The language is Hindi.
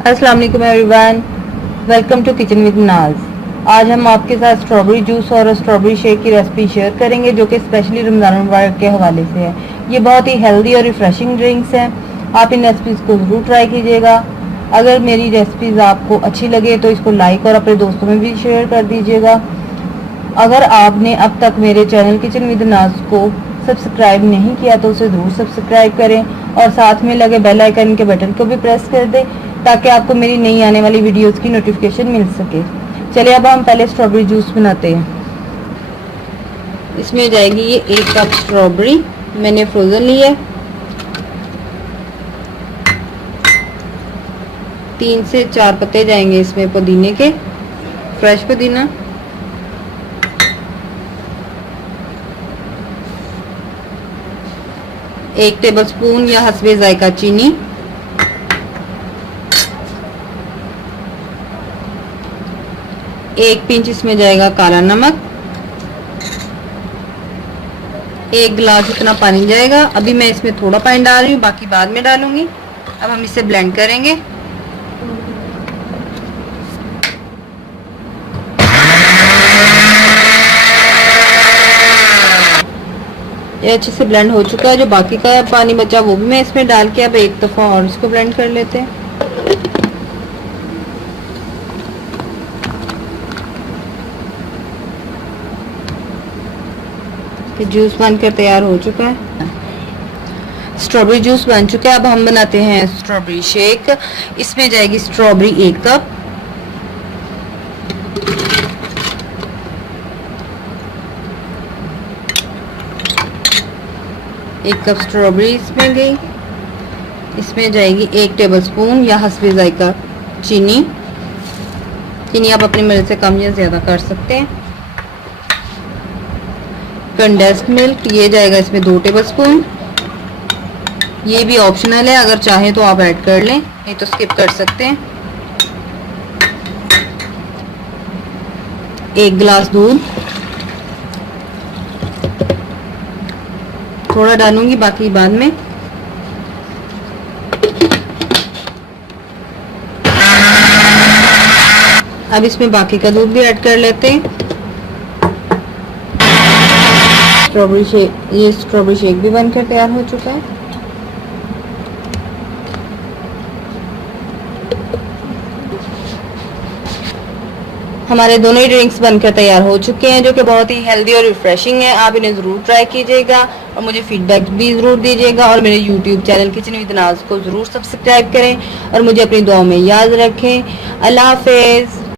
अस्सलाम वालेकुम everyone, welcome to kitchen with Naaz. आज हम आपके साथ स्ट्रॉबेरी जूस और स्ट्रॉबेरी शेक की रेसिपी शेयर करेंगे जो कि स्पेशली रमज़ान मुबारक के हवाले से है। ये बहुत ही हेल्दी और रिफ्रेशिंग ड्रिंक्स हैं। आप इन रेसिपीज़ को ज़रूर ट्राई कीजिएगा। अगर मेरी रेसिपीज़ आपको अच्छी लगे तो इसको लाइक और अपने दोस्तों में भी शेयर कर दीजिएगा। अगर आपने अब तक मेरे चैनल किचन विद नाज को सब्सक्राइब नहीं किया तो उसे ज़रूर सब्सक्राइब करें और साथ में लगे बेल आइकन के बटन को भी प्रेस कर दें ताकि आपको मेरी नई आने वाली वीडियोस की नोटिफिकेशन मिल सके। चलिए अब हम पहले स्ट्रॉबेरी जूस बनाते हैं। इसमें जाएगी ये 1 कप स्ट्रॉबेरी, मैंने फ्रोज़न ली है। 3 से 4 पत्ते जाएंगे इसमें पुदीने के, फ्रेश पुदीना। एक टेबलस्पून या हस्बे जायका चीनी, 1 पिंच इसमें जाएगा काला नमक, 1 गिलास इतना पानी जाएगा। अभी मैं इसमें थोड़ा पानी डाल रही हूँ, बाकी बाद में डालूंगी। अब हम इसे ब्लेंड करेंगे। ये अच्छे से ब्लेंड हो चुका है। जो बाकी का पानी बचा वो भी मैं इसमें डाल के अब एक दफ़ा और इसको ब्लेंड कर लेते हैं। जूस बनकर तैयार हो चुका है। स्ट्रॉबेरी जूस बन चुका है। अब हम बनाते हैं स्ट्रॉबेरी शेक। इसमें जाएगी स्ट्रॉबेरी 1 कप, एक कप स्ट्रॉबेरी इसमें गई। इसमें जाएगी 1 टेबलस्पून या हस्बे जायका चीनी। चीनी आप अपनी मर्जी से कम या ज़्यादा कर सकते हैं। कंडेंस्ड मिल्क ये जाएगा इसमें 2 टेबलस्पून। ये भी ऑप्शनल है, अगर चाहें तो आप ऐड कर लें, नहीं तो स्किप कर सकते हैं। 1 गिलास दूध, थोड़ा डालूंगी बाकी बाद में। अब इसमें बाकी का दूध भी ऐड कर लेते हैं। स्ट्रॉबेरी शेक, ये स्ट्रॉबेरी शेक भी बनकर तैयार हो चुका है। हमारे दोनों ही ड्रिंक्स बनकर तैयार हो चुके हैं जो कि बहुत ही हेल्दी और रिफ्रेशिंग है। आप इन्हें ज़रूर ट्राई कीजिएगा और मुझे फीडबैक भी ज़रूर दीजिएगा। और मेरे यूट्यूब चैनल किचन विद नाज को ज़रूर सब्सक्राइब करें और मुझे अपनी दुआओं में याद रखें। अल्लाह हाफिज़।